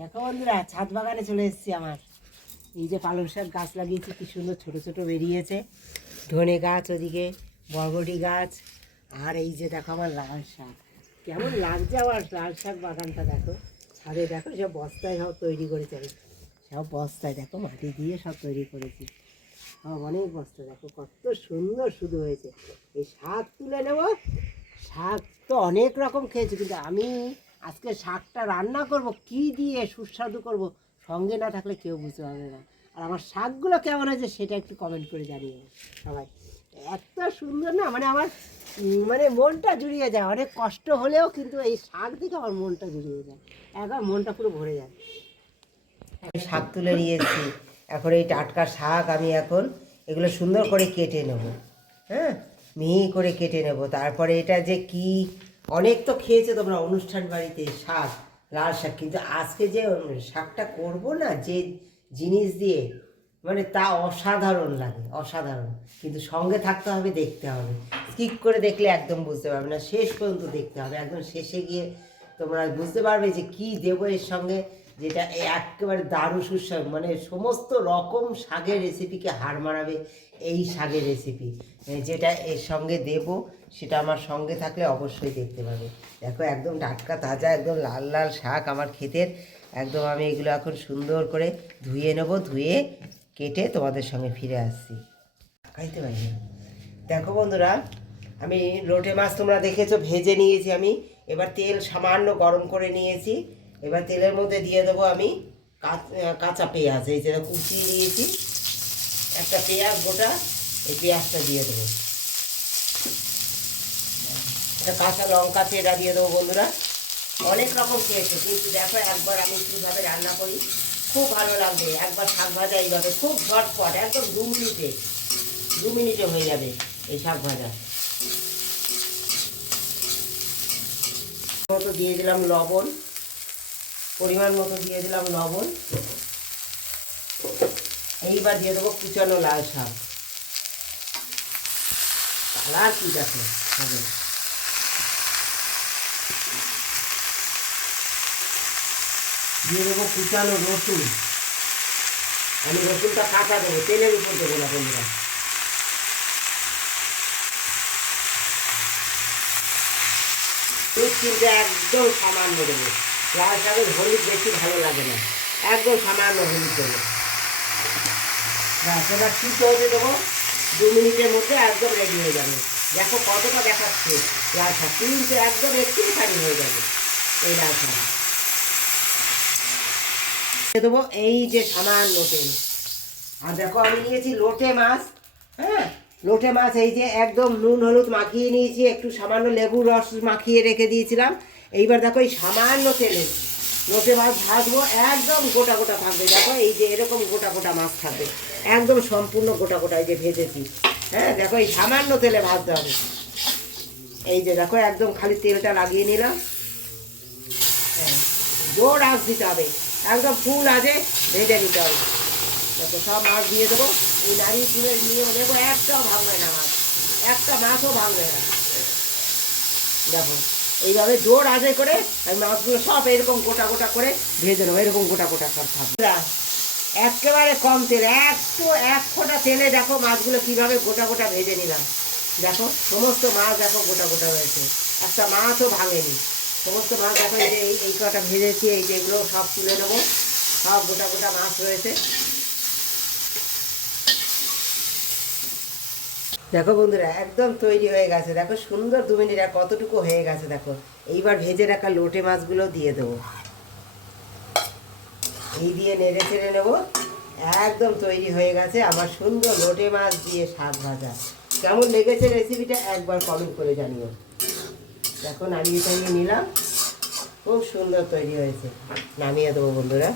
দেখো বন্ধুরা, ছাদ বাগানে চলে এসেছি। আমার এই যে পালং শাক গাছ লাগিয়েছি, কি সুন্দর ছোট ছোট বেরিয়েছে। ধনে গাছ, ওদিকে বরবটি গাছ, আর এই যে দেখো আমার লাল শাক। কেমন লাগছে আমার লাল শাক বাগানটা। দেখো ছাদে, দেখো সব বস্তায় সব তৈরি করেছে আমি। সব বস্তায় দেখো মাটি দিয়ে সব তৈরি করেছি। সব অনেক বস্তা। দেখো কত সুন্দর শুধু হয়েছে। এই শাক তুলে নেব। শাক তো অনেক রকম খেয়েছি, কিন্তু আমি আজকে শাকটা রান্না করব কি দিয়ে সুস্বাদু করব, সঙ্গে না থাকলে কেউ বুঝতে পারবে না। আর আমার শাকগুলো কেমন হয়েছে সেটা একটু কমেন্ট করে জানিও সবাই। এত সুন্দর না, মানে আমার মানে মনটা জুড়িয়ে যায়। অনেক কষ্ট হলেও কিন্তু এই শাক দেখে আমার মনটা জুড়িয়ে যায়, একবার মনটা পুরো ভরে যায়। শাক তুলে নিয়েছি, এখন এই টাটকা শাক আমি এখন এগুলো সুন্দর করে কেটে নেব। হ্যাঁ, মিহি করে কেটে নেব। তারপরে এটা যে কি, অনেক তো খেয়েছে তোমরা অনুষ্ঠান বাড়িতে শাক, লাল শাক, কিন্তু আজকে যে শাকটা করব না যে জিনিস দিয়ে, মানে তা অসাধারণ লাগে, অসাধারণ। কিন্তু সঙ্গে থাকতে হবে, দেখতে হবে। স্কিপ করে দেখলে একদম বুঝতে পারবে না, শেষ পর্যন্ত দেখতে হবে। একদম শেষে গিয়ে তোমরা বুঝতে পারবে যে কি দেবো এর সঙ্গে, যেটা একেবারে দারুণ সুস্বাদু। মানে সমস্ত রকম শাকের রেসিপিকে হার মানাবে এই শাকের রেসিপি, যেটা এর সঙ্গে দেব সেটা আমার সঙ্গে থাকলে অবশ্যই দেখতে পাবে। দেখো একদম টাটকা তাজা, একদম লাল লাল শাক আমার ক্ষেতের। একদম আমি এগুলো এখন সুন্দর করে ধুয়ে নেব, ধুয়ে কেটে তোমাদের সঙ্গে ফিরে আসছি। খাইতে পারি না। দেখো বন্ধুরা, আমি লোটে মাছ তোমরা দেখেছো ভেজে নিয়েছি আমি। এবার তেল সামান্য গরম করে নিয়েছি। এবার তেলের মধ্যে দিয়ে দেবো আমি কাঁচা পেঁয়াজ। এই যে কুচিয়ে নিয়েছি একটা পেঁয়াজ গোটা, এই পেঁয়াজটা দিয়ে দেবো। একটা কাঁচা লঙ্কা চেরা দিয়ে দেবো। বন্ধুরা অনেক রকম খেয়েছো, কিন্তু দেখো একবার আমি কীভাবে রান্না করি, খুব ভালো লাগবে। একবার শাক ভাজা এইভাবে খুব ঝটপট, একদম 2 মিনিটে হয়ে যাবে এই শাক ভাজা। মতো দিয়ে দিলাম লবণ, পরিমাণ মতো দিয়ে দিলাম লবণ। এইবার দিয়ে দেবো কুচানো লাল শাক। কালার কি দেখো হবে। দিয়ে দেবো কুচানো রসুন। আমি রসুনটা কাঁচা দেবো, তেলের উপর দেবো না বন্ধুরা। কিন্তু একদম সামান্য দেবো। লাল শাকের হলুদ বেশি ভালো লাগে না, একদম সামান্য হলুদ দেবো। ব্যাস, এবার সিদ্ধ হতে দেবো। 2 মিনিটের মধ্যে একদম রেডি হয়ে যাবে। দেখো কতটা দেখাচ্ছে লাল শাক, কিন্তু একদম একটুখানি হয়ে যাবে এই লাল শাক। দেবো এই যে সামান্য তেল। আর দেখো আমি নিয়েছি লোটে মাছ। হ্যাঁ, লোটে মাছ এই যে একদম নুন হলুদ মাখিয়ে নিয়েছি, একটু সামান্য লেবুর রস মাখিয়ে রেখে দিয়েছিলাম। এইবার দেখো এই সামান্য তেলে লোটে মাছ ভাজবো, একদম গোটা গোটা থাকবে। দেখো এই যে এরকম গোটা গোটা মাছ থাকবে, একদম সম্পূর্ণ গোটা গোটা এই যে ভেজেছি। হ্যাঁ, দেখো এই সামান্য তেলে ভাজতে হবে। এই যে দেখো একদম খালি তেলটা লাগিয়ে নিলাম। হ্যাঁ, জোর আঁচ দিতে হবে, একদম ফুল আঁচে ভেজে নিতে হবে। দেখো সব মাছ দিয়ে দেবো। এই নাড়িয়ে তুলে নিয়ে দেখো একটাও ভাঙবে না মাছ, একটা মাছও ভাঙবে না। দেখো এইভাবে জোর আঁচে করে আমি মাছগুলো সব এরকম গোটা গোটা করে ভেজে নেবো, এরকম গোটা গোটা সব থাকবে। একেবারে কম তেলে, এক ফোঁটা তেলে দেখো মাছগুলো কীভাবে গোটা গোটা ভেজে নিলাম। দেখো সমস্ত মাছ দেখো গোটা গোটা রয়েছে, একটা মাছও ভাঙেনি। সমস্ত মাছ দেখো এই যে এই কটা ভেজেছি, এই যে এগুলো সব তুলে নেবো। সব গোটা গোটা মাছ রয়েছে। দেখো বন্ধুরা একদম তৈরি হয়ে গেছে। দেখো সুন্দর 2 মিনিট আর কতটুকু হয়ে গেছে দেখো। এইবার ভেজে রাখা লোটে মাছগুলো দিয়ে দেবো, এই দিয়ে নেড়ে চেড়ে নেবো। একদম তৈরি হয়ে গেছে আমার সুন্দর লোটে মাছ দিয়ে শাক ভাজা। কেমন লেগেছে রেসিপিটা একবার কমেন্ট করে জানিও। দেখো নামিয়ে টামিয়ে নিলাম, খুব সুন্দর তৈরি হয়েছে। নামিয়ে দেবো বন্ধুরা।